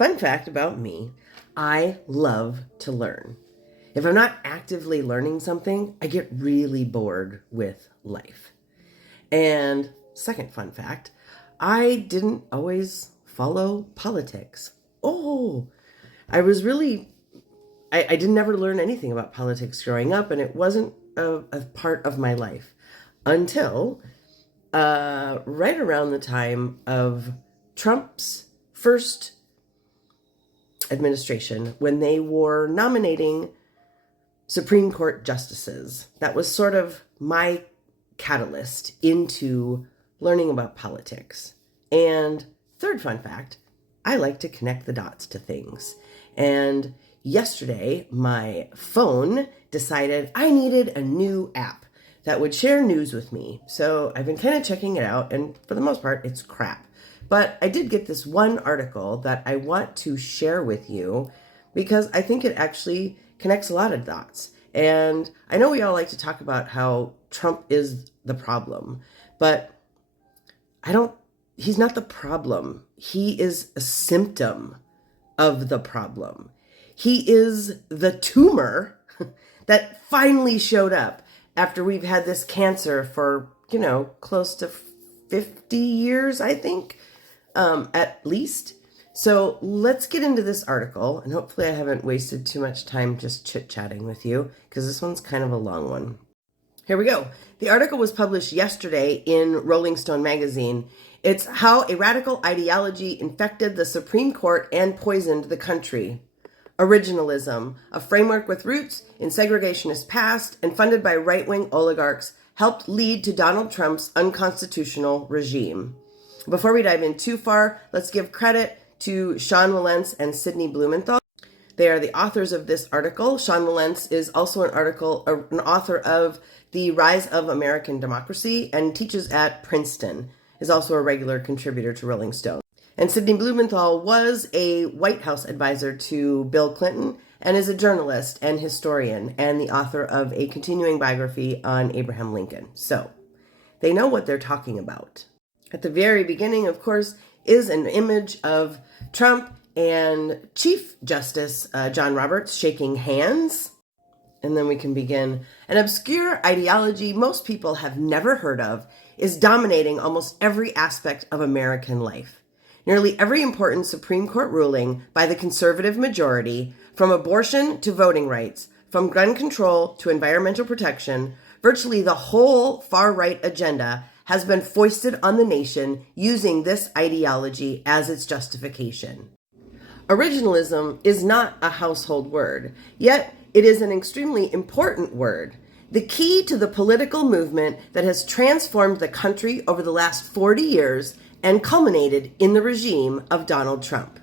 Fun fact about me, I love to learn. If I'm not actively learning something, I get really bored with life. And second fun fact, I didn't always follow politics. I was really, I didn't ever learn anything about politics growing up, and it wasn't a part of my life until right around the time of Trump's first administration, when they were nominating Supreme Court justices. That was sort of my catalyst into learning about politics. And third fun fact, I like to connect the dots to things. And yesterday, my phone decided I needed a new app that would share news with me. So I've been kind of checking it out, and for the most part, it's crap. But I did get this one article that I want to share with you because I think it actually connects a lot of dots. And I know we all like to talk about how Trump is the problem, but he's not the problem. He is a symptom of the problem. He is the tumor that finally showed up after we've had this cancer for, close to 50 years, I think, at least. So let's get into this article, and hopefully I haven't wasted too much time just chit-chatting with you, because this one's kind of a long one. Here we go. The article was published yesterday in Rolling Stone magazine. It's How a Radical Ideology Infected the Supreme Court and Poisoned the Country. Originalism, a framework with roots in segregationist past and funded by right-wing oligarchs, helped lead to Donald Trump's unconstitutional regime. Before we dive in too far, let's give credit to Sean Wilentz and Sidney Blumenthal. They are the authors of this article. Sean Wilentz is also an author of The Rise of American Democracy and teaches at Princeton, is also a regular contributor to Rolling Stone. And Sidney Blumenthal was a White House advisor to Bill Clinton and is a journalist and historian and the author of a continuing biography on Abraham Lincoln. So they know what they're talking about. At the very beginning, of course, is an image of Trump and Chief Justice John Roberts shaking hands. And then we can begin. An obscure ideology most people have never heard of is dominating almost every aspect of American life. Nearly every important Supreme Court ruling by the conservative majority, from abortion to voting rights, from gun control to environmental protection, virtually the whole far-right agenda has been foisted on the nation using this ideology as its justification. Originalism is not a household word, yet it is an extremely important word, the key to the political movement that has transformed the country over the last 40 years and culminated in the regime of Donald Trump.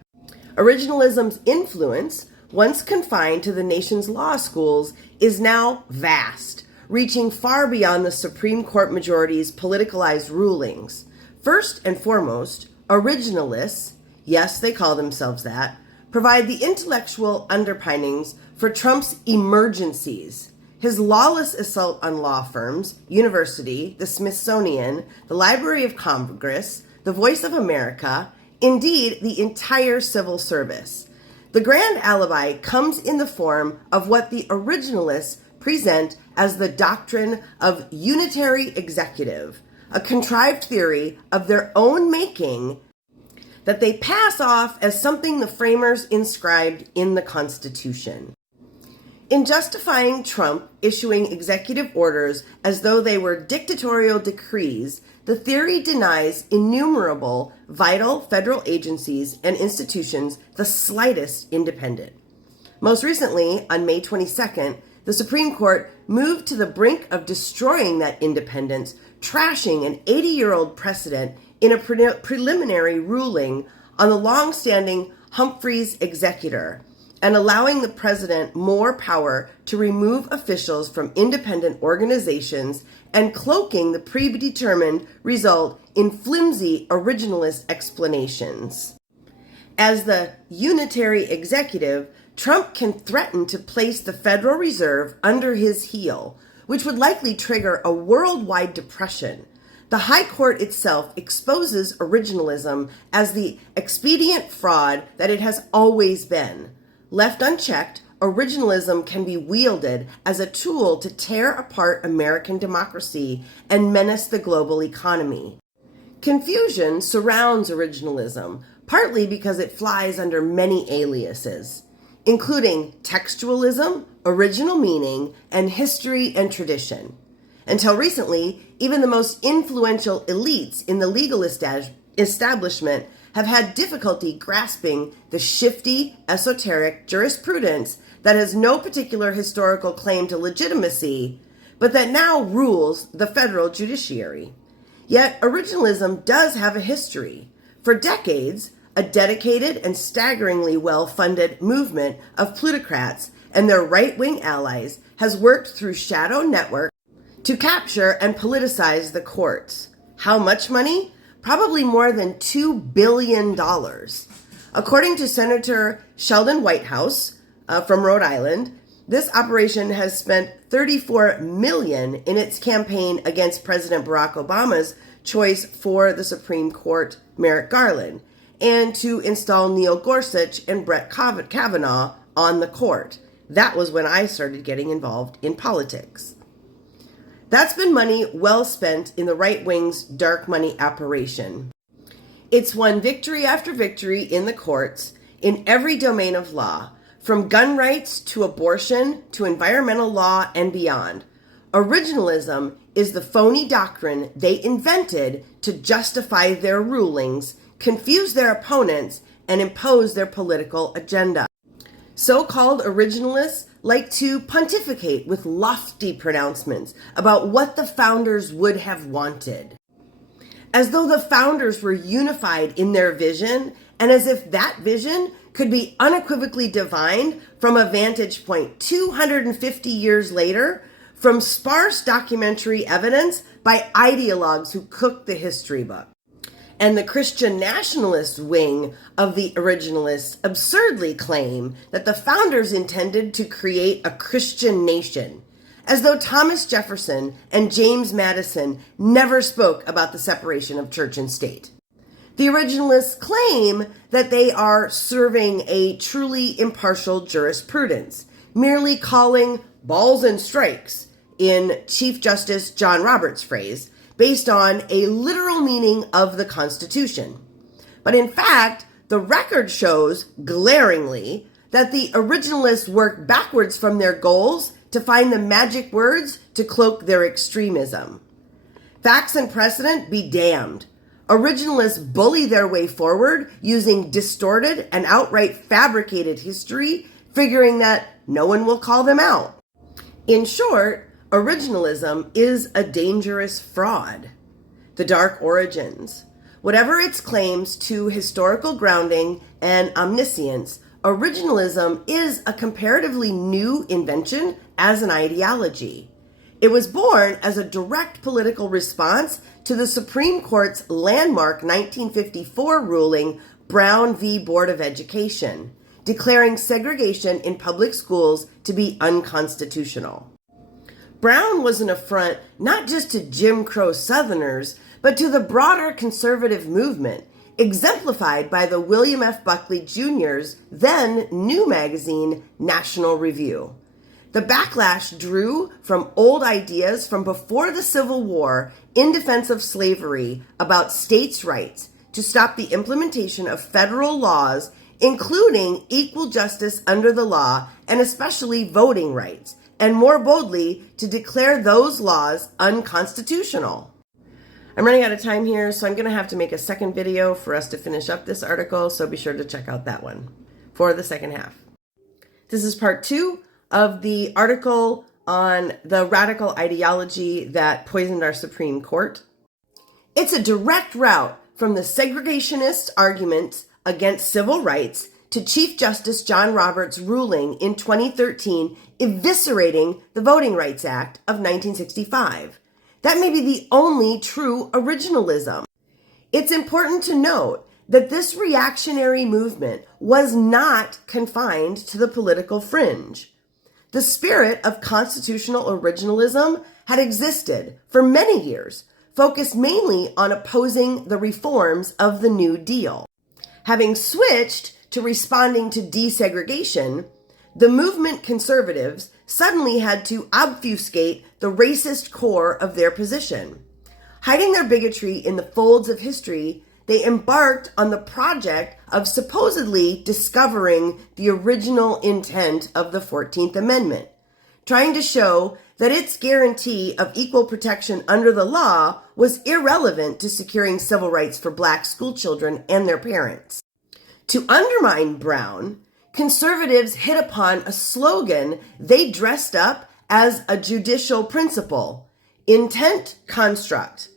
Originalism's influence, once confined to the nation's law schools, is now vast, reaching far beyond the Supreme Court majority's politicalized rulings. First and foremost, originalists, yes, they call themselves that, provide the intellectual underpinnings for Trump's emergencies. His lawless assault on law firms, university, the Smithsonian, the Library of Congress, the Voice of America, indeed the entire civil service. The grand alibi comes in the form of what the originalists present as the doctrine of unitary executive, a contrived theory of their own making that they pass off as something the framers inscribed in the Constitution. In justifying Trump issuing executive orders as though they were dictatorial decrees, the theory denies innumerable vital federal agencies and institutions the slightest independence. Most recently, on May 22nd, the Supreme Court moved to the brink of destroying that independence, trashing an 80-year-old precedent in a preliminary ruling on the long-standing Humphreys executor, and allowing the president more power to remove officials from independent organizations and cloaking the predetermined result in flimsy originalist explanations. As the unitary executive, Trump can threaten to place the Federal Reserve under his heel, which would likely trigger a worldwide depression. The High Court itself exposes originalism as the expedient fraud that it has always been. Left unchecked, originalism can be wielded as a tool to tear apart American democracy and menace the global economy. Confusion surrounds originalism, partly because it flies under many aliases, including textualism, original meaning, and history and tradition. Until recently, even the most influential elites in the legal establishment have had difficulty grasping the shifty, esoteric jurisprudence that has no particular historical claim to legitimacy, but that now rules the federal judiciary. Yet originalism does have a history. For decades, a dedicated and staggeringly well-funded movement of plutocrats and their right-wing allies has worked through shadow networks to capture and politicize the courts. How much money? Probably more than $2 billion. According to Senator Sheldon Whitehouse from Rhode Island, this operation has spent $34 million in its campaign against President Barack Obama's choice for the Supreme Court, Merrick Garland, and to install Neil Gorsuch and Brett Kavanaugh on the court. That was when I started getting involved in politics. That's been money well spent in the right wing's dark money operation. It's won victory after victory in the courts in every domain of law, from gun rights to abortion to environmental law and beyond. Originalism is the phony doctrine they invented to justify their rulings, confuse their opponents, and impose their political agenda. So-called originalists like to pontificate with lofty pronouncements about what the founders would have wanted, as though the founders were unified in their vision, and as if that vision could be unequivocally divined from a vantage point 250 years later from sparse documentary evidence by ideologues who cooked the history book. And the Christian nationalist wing of the originalists absurdly claim that the founders intended to create a Christian nation, as though Thomas Jefferson and James Madison never spoke about the separation of church and state. The originalists claim that they are serving a truly impartial jurisprudence, merely calling balls and strikes, in Chief Justice John Roberts' phrase, based on a literal meaning of the Constitution. But in fact, the record shows glaringly that the originalists work backwards from their goals to find the magic words to cloak their extremism. Facts and precedent be damned. Originalists bully their way forward using distorted and outright fabricated history, figuring that no one will call them out. In short, originalism is a dangerous fraud. The dark origins. Whatever its claims to historical grounding and omniscience, originalism is a comparatively new invention as an ideology. It was born as a direct political response to the Supreme Court's landmark 1954 ruling, Brown v. Board of Education, declaring segregation in public schools to be unconstitutional. Brown was an affront not just to Jim Crow Southerners, but to the broader conservative movement, exemplified by the William F. Buckley Jr.'s then new magazine, National Review. The backlash drew from old ideas from before the Civil War in defense of slavery about states' rights to stop the implementation of federal laws, including equal justice under the law and especially voting rights, and more boldly to declare those laws unconstitutional. I'm running out of time here, so I'm going to have to make a second video for us to finish up this article, so be sure to check out that one for the second half. This is part 2 of the article on the radical ideology that poisoned our Supreme Court. It's a direct route from the segregationist arguments against civil rights to Chief Justice John Roberts' ruling in 2013 eviscerating the Voting Rights Act of 1965. That may be the only true originalism. It's important to note that this reactionary movement was not confined to the political fringe. The spirit of constitutional originalism had existed for many years, focused mainly on opposing the reforms of the New Deal. Having switched to responding to desegregation, the movement conservatives suddenly had to obfuscate the racist core of their position. Hiding their bigotry in the folds of history, they embarked on the project of supposedly discovering the original intent of the 14th Amendment, trying to show that its guarantee of equal protection under the law was irrelevant to securing civil rights for Black schoolchildren and their parents. To undermine Brown, conservatives hit upon a slogan they dressed up as a judicial principle: intent construct.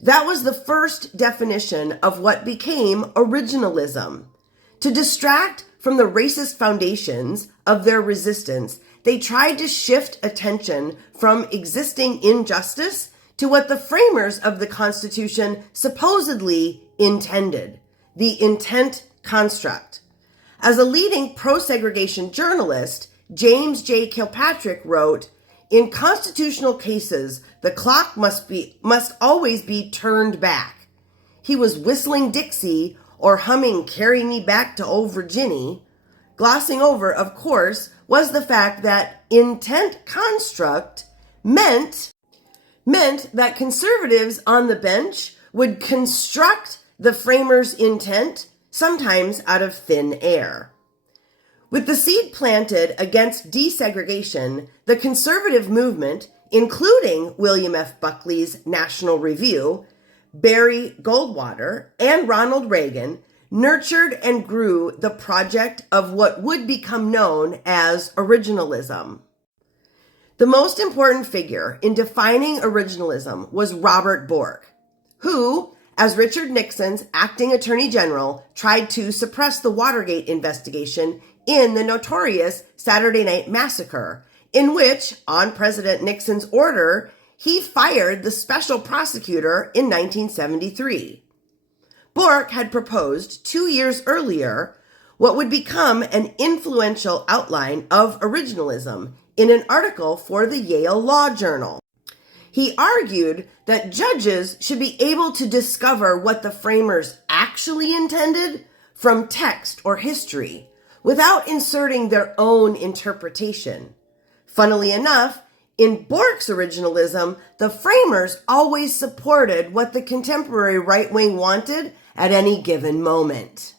That was the first definition of what became originalism. To distract from the racist foundations of their resistance, they tried to shift attention from existing injustice to what the framers of the Constitution supposedly intended: the intent construct. As a leading pro-segregation journalist, James J. Kilpatrick wrote, "In constitutional cases, the clock must always be turned back." He was whistling Dixie or humming "Carry Me Back to Old Virginny." Glossing over, of course, was the fact that intent construct meant that conservatives on the bench would construct the framers' intent, sometimes out of thin air. With the seed planted against desegregation, the conservative movement, including William F. Buckley's National Review, Barry Goldwater, and Ronald Reagan, nurtured and grew the project of what would become known as originalism. The most important figure in defining originalism was Robert Bork, who, as Richard Nixon's acting attorney general, tried to suppress the Watergate investigation in the notorious Saturday Night Massacre, in which, on President Nixon's order, he fired the special prosecutor in 1973. Bork had proposed 2 years earlier what would become an influential outline of originalism in an article for the Yale Law Journal. He argued that judges should be able to discover what the framers actually intended from text or history without inserting their own interpretation. Funnily enough, in Bork's originalism, the framers always supported what the contemporary right wing wanted at any given moment.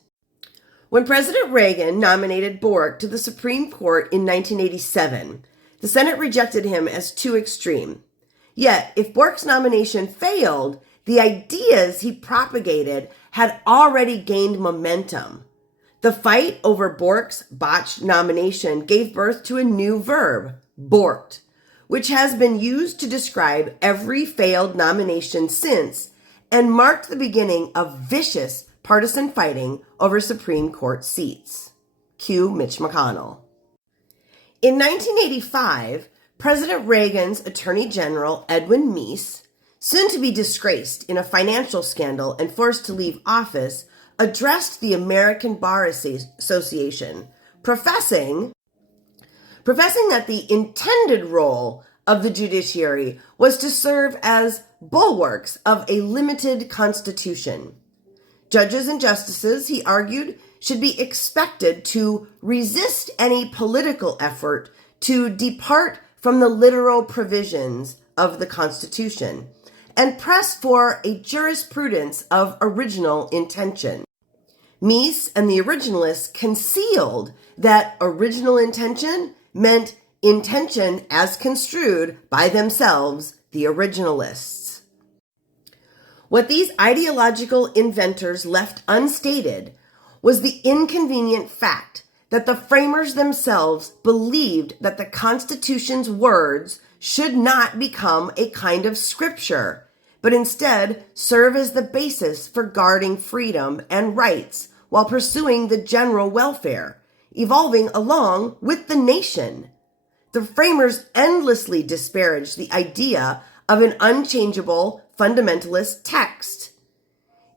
When President Reagan nominated Bork to the Supreme Court in 1987, the Senate rejected him as too extreme. Yet, if Bork's nomination failed, the ideas he propagated had already gained momentum. The fight over Bork's botched nomination gave birth to a new verb, borked, which has been used to describe every failed nomination since and marked the beginning of vicious partisan fighting over Supreme Court seats. Cue Mitch McConnell. In 1985, President Reagan's Attorney General Edwin Meese, soon to be disgraced in a financial scandal and forced to leave office, addressed the American Bar Association, professing that the intended role of the judiciary was to serve as bulwarks of a limited constitution. Judges and justices, he argued, should be expected to resist any political effort to depart from the literal provisions of the Constitution and press for a jurisprudence of original intention. Meese and the originalists concealed that original intention meant intention as construed by themselves, the originalists. What these ideological inventors left unstated was the inconvenient fact that the framers themselves believed that the Constitution's words should not become a kind of scripture, but instead serve as the basis for guarding freedom and rights while pursuing the general welfare, evolving along with the nation. The framers endlessly disparaged the idea of an unchangeable fundamentalist text.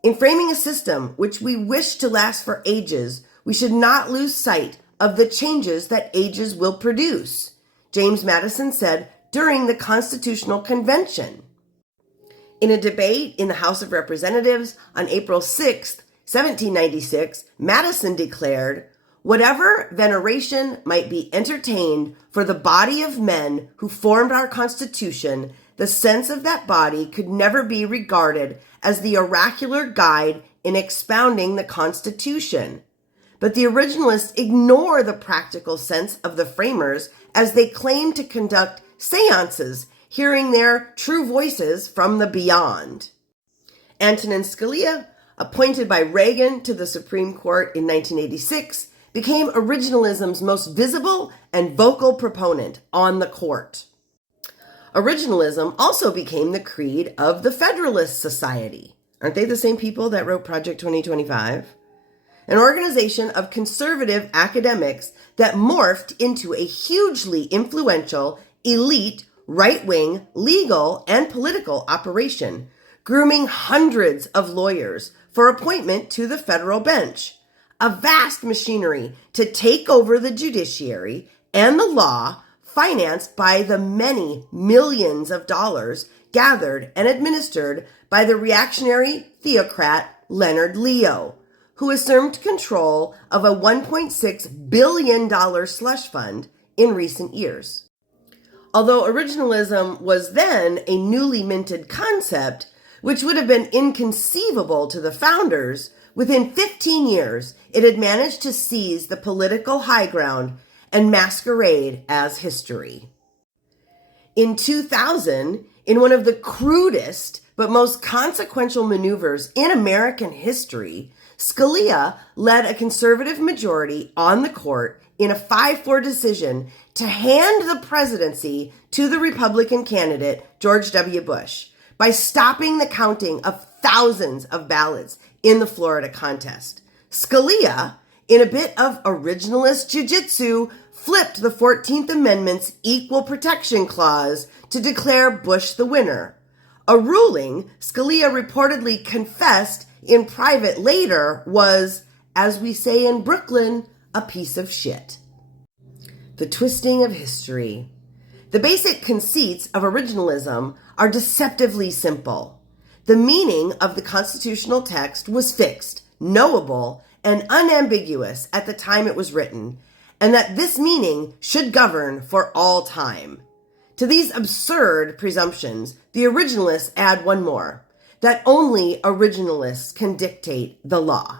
In framing a system which we wish to last for ages, we should not lose sight of the changes that ages will produce, James Madison said during the Constitutional Convention. In a debate in the House of Representatives on April 6, 1796, Madison declared, "Whatever veneration might be entertained for the body of men who formed our Constitution, the sense of that body could never be regarded as the oracular guide in expounding the Constitution." But the originalists ignore the practical sense of the framers as they claim to conduct seances, hearing their true voices from the beyond. Antonin Scalia, appointed by Reagan to the Supreme Court in 1986, became originalism's most visible and vocal proponent on the court. Originalism also became the creed of the Federalist Society. Aren't they the same people that wrote Project 2025? An organization of conservative academics that morphed into a hugely influential, elite, right-wing, legal, and political operation, grooming hundreds of lawyers for appointment to the federal bench, a vast machinery to take over the judiciary and the law, financed by the many millions of dollars gathered and administered by the reactionary theocrat Leonard Leo, who assumed control of a $1.6 billion slush fund in recent years. Although originalism was then a newly minted concept, which would have been inconceivable to the founders, within 15 years, it had managed to seize the political high ground and masquerade as history. In 2000, in one of the crudest but most consequential maneuvers in American history, Scalia led a conservative majority on the court in a 5-4 decision to hand the presidency to the Republican candidate, George W. Bush, by stopping the counting of thousands of ballots in the Florida contest. Scalia, in a bit of originalist jiu-jitsu, flipped the 14th Amendment's Equal Protection Clause to declare Bush the winner. A ruling Scalia reportedly confessed in private later was, as we say in Brooklyn, a piece of shit. The twisting of history. The basic conceits of originalism are deceptively simple. The meaning of the constitutional text was fixed, knowable, and unambiguous at the time it was written, and that this meaning should govern for all time. To these absurd presumptions, the originalists add one more, that only originalists can dictate the law.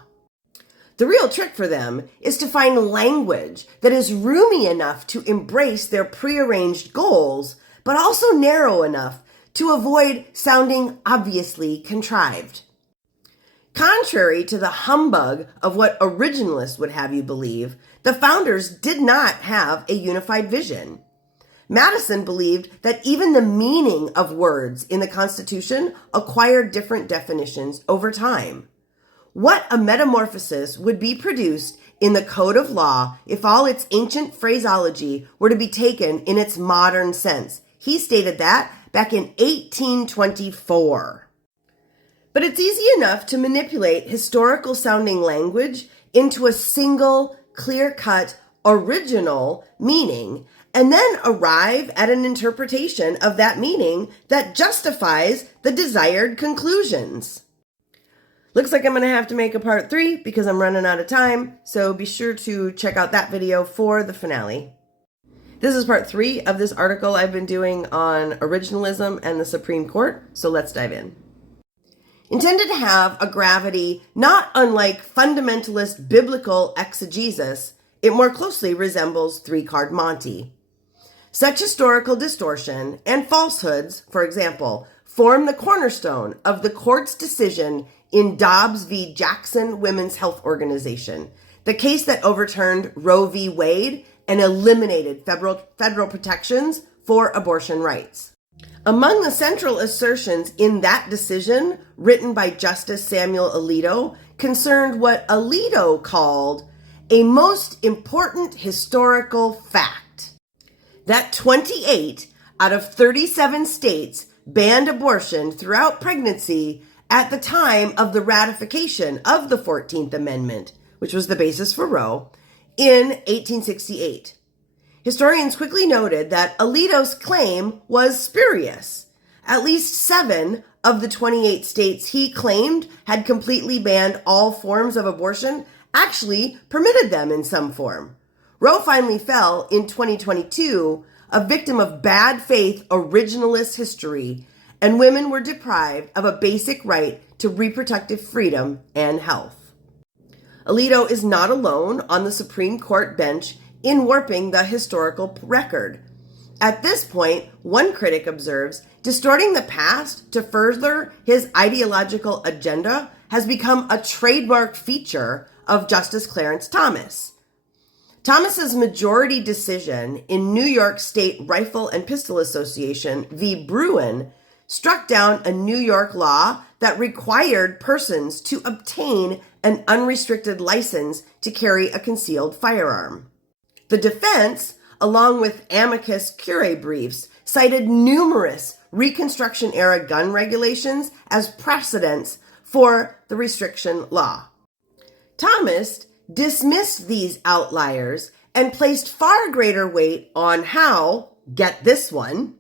The real trick for them is to find language that is roomy enough to embrace their prearranged goals, but also narrow enough to avoid sounding obviously contrived. Contrary to the humbug of what originalists would have you believe, the founders did not have a unified vision. Madison believed that even the meaning of words in the Constitution acquired different definitions over time. What a metamorphosis would be produced in the code of law if all its ancient phraseology were to be taken in its modern sense. He stated that back in 1824. But it's easy enough to manipulate historical sounding language into a single, clear-cut, original meaning, and then arrive at an interpretation of that meaning that justifies the desired conclusions. Looks like I'm going to have to make a part 3 because I'm running out of time, so be sure to check out that video for the finale. This is part 3 of this article I've been doing on originalism and the Supreme Court, so let's dive in. Intended to have a gravity not unlike fundamentalist biblical exegesis, it more closely resembles three-card Monty. Such historical distortion and falsehoods, for example, form the cornerstone of the court's decision in Dobbs v. Jackson Women's Health Organization, the case that overturned Roe v. Wade and eliminated federal protections for abortion rights. Among the central assertions in that decision, written by Justice Samuel Alito, concerned what Alito called a most important historical fact. That 28 out of 37 states banned abortion throughout pregnancy at the time of the ratification of the 14th Amendment, which was the basis for Roe, in 1868. Historians quickly noted that Alito's claim was spurious. At least 7 of the 28 states he claimed had completely banned all forms of abortion actually permitted them in some form. Roe finally fell in 2022, a victim of bad faith originalist history, and women were deprived of a basic right to reproductive freedom and health. Alito is not alone on the Supreme Court bench in warping the historical record. At this point, one critic observes, distorting the past to further his ideological agenda has become a trademark feature of Justice Clarence Thomas. Thomas's majority decision in New York State Rifle and Pistol Association v. Bruen struck down a New York law that required persons to obtain an unrestricted license to carry a concealed firearm. The defense, along with amicus curiae briefs, cited numerous Reconstruction-era gun regulations as precedents for the restriction law. Thomas dismissed these outliers and placed far greater weight on how, get this one,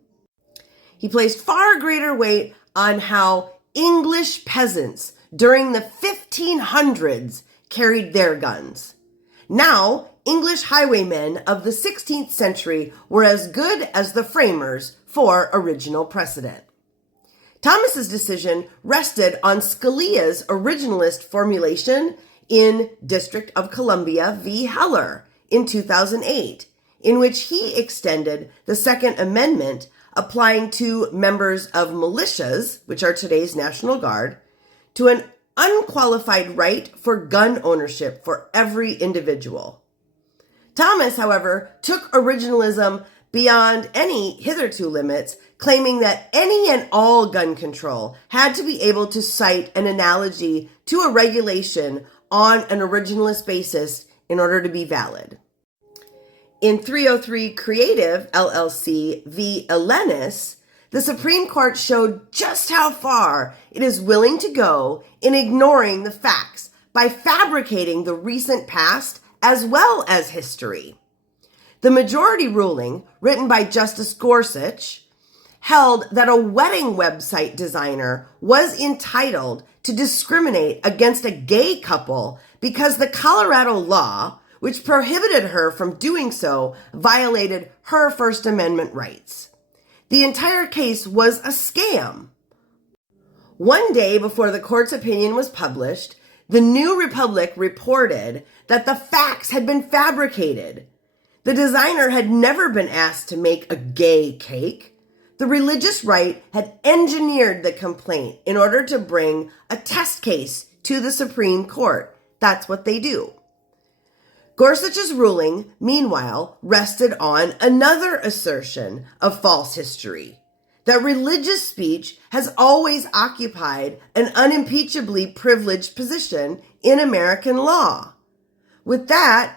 he placed far greater weight on how English peasants during the 1500s carried their guns. Now, English highwaymen of the 16th century were as good as the framers for original precedent. Thomas's decision rested on Scalia's originalist formulation in District of Columbia v. Heller in 2008, in which he extended the Second Amendment applying to members of militias, which are today's National Guard, to an unqualified right for gun ownership for every individual. Thomas, however, took originalism beyond any hitherto limits, claiming that any and all gun control had to be able to cite an analogy to a regulation on an originalist basis in order to be valid. In 303 Creative LLC v. Elenis, the Supreme Court showed just how far it is willing to go in ignoring the facts by fabricating the recent past as well as history. The majority ruling, written by Justice Gorsuch, held that a wedding website designer was entitled to discriminate against a gay couple because the Colorado law, which prohibited her from doing so, violated her First Amendment rights. The entire case was a scam. One day before the court's opinion was published, the New Republic reported that the facts had been fabricated. The designer had never been asked to make a gay cake. The religious right had engineered the complaint in order to bring a test case to the Supreme Court. That's what they do. Gorsuch's ruling, meanwhile, rested on another assertion of false history, that religious speech has always occupied an unimpeachably privileged position in American law. With that,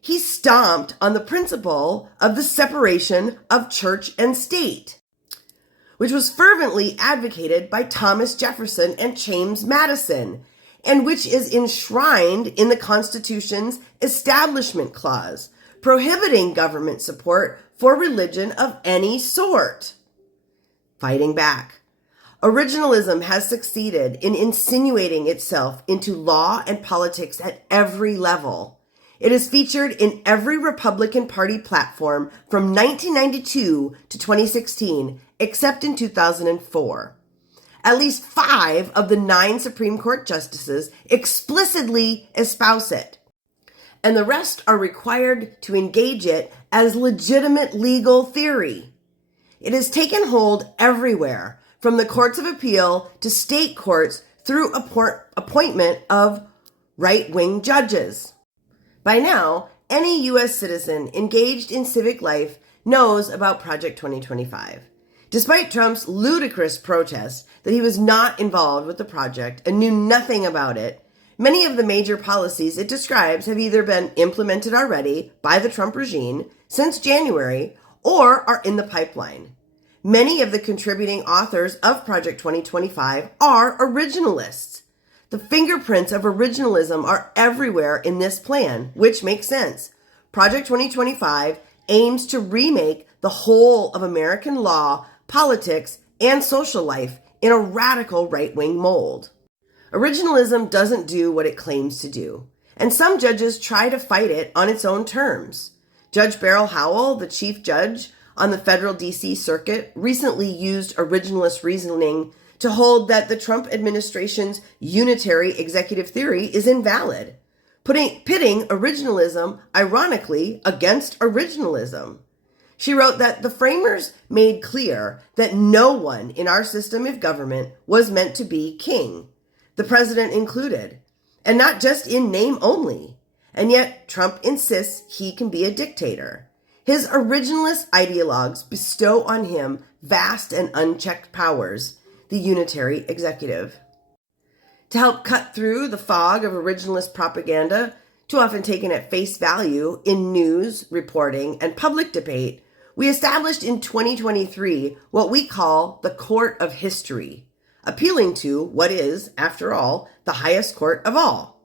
he stomped on the principle of the separation of church and state, which was fervently advocated by Thomas Jefferson and James Madison, and which is enshrined in the Constitution's Establishment Clause, prohibiting government support for religion of any sort. Fighting back. Originalism has succeeded in insinuating itself into law and politics at every level. It is featured in every Republican Party platform from 1992 to 2016, except in 2004. At least 5 of the 9 Supreme Court justices explicitly espouse it, and the rest are required to engage it as legitimate legal theory. It has taken hold everywhere, from the courts of appeal to state courts through appointment of right-wing judges. By now, any U.S. citizen engaged in civic life knows about Project 2025. Despite Trump's ludicrous protest that he was not involved with the project and knew nothing about it, many of the major policies it describes have either been implemented already by the Trump regime since January or are in the pipeline. Many of the contributing authors of Project 2025 are originalists. The fingerprints of originalism are everywhere in this plan, which makes sense. Project 2025 aims to remake the whole of American law, politics, and social life in a radical right-wing mold. Originalism doesn't do what it claims to do, and some judges try to fight it on its own terms. Judge Beryl Howell, the chief judge on the federal D.C. Circuit, recently used originalist reasoning to hold that the Trump administration's unitary executive theory is invalid, pitting originalism, ironically, against originalism. She wrote that the framers made clear that no one in our system of government was meant to be king, the president included, and not just in name only. And yet Trump insists he can be a dictator. His originalist ideologues bestow on him vast and unchecked powers, the unitary executive. To help cut through the fog of originalist propaganda, too often taken at face value in news, reporting, and public debate, we established in 2023 what we call the Court of History, appealing to what is, after all, the highest court of all.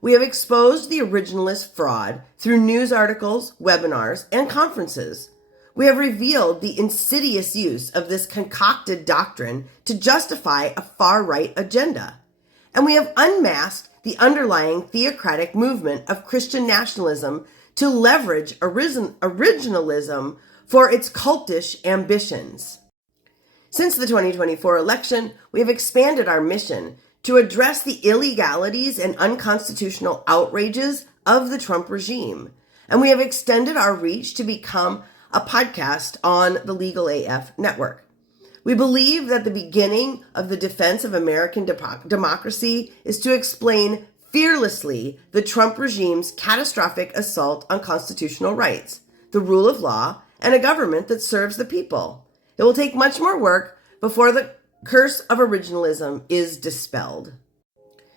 We have exposed the originalist fraud through news articles, webinars, and conferences. We have revealed the insidious use of this concocted doctrine to justify a far-right agenda. And we have unmasked the underlying theocratic movement of Christian nationalism to leverage originalism for its cultish ambitions. Since the 2024 election, we have expanded our mission to address the illegalities and unconstitutional outrages of the Trump regime. And we have extended our reach to become a podcast on the Legal AF network. We believe that the beginning of the defense of American democracy is to explain fearlessly the Trump regime's catastrophic assault on constitutional rights, the rule of law, and a government that serves the people. It will take much more work before the curse of originalism is dispelled.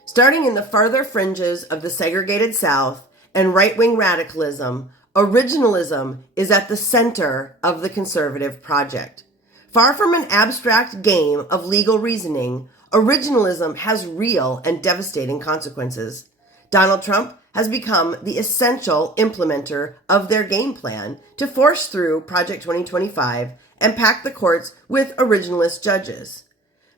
Starting in the farther fringes of the segregated South and right-wing radicalism, originalism is at the center of the conservative project. Far from an abstract game of legal reasoning, originalism has real and devastating consequences. Donald Trump has become the essential implementer of their game plan to force through Project 2025 and pack the courts with originalist judges.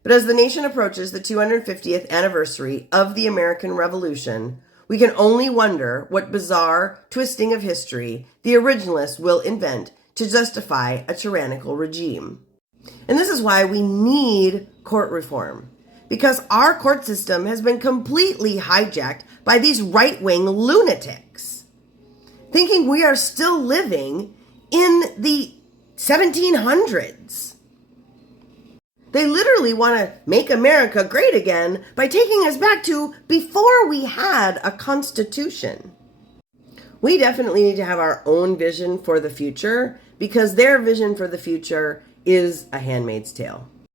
But as the nation approaches the 250th anniversary of the American Revolution, we can only wonder what bizarre twisting of history the originalists will invent to justify a tyrannical regime. And this is why we need court reform, because our court system has been completely hijacked by these right-wing lunatics, thinking we are still living in the 1700s. They literally want to make America great again by taking us back to before we had a constitution. We definitely need to have our own vision for the future, because their vision for the future is A Handmaid's Tale.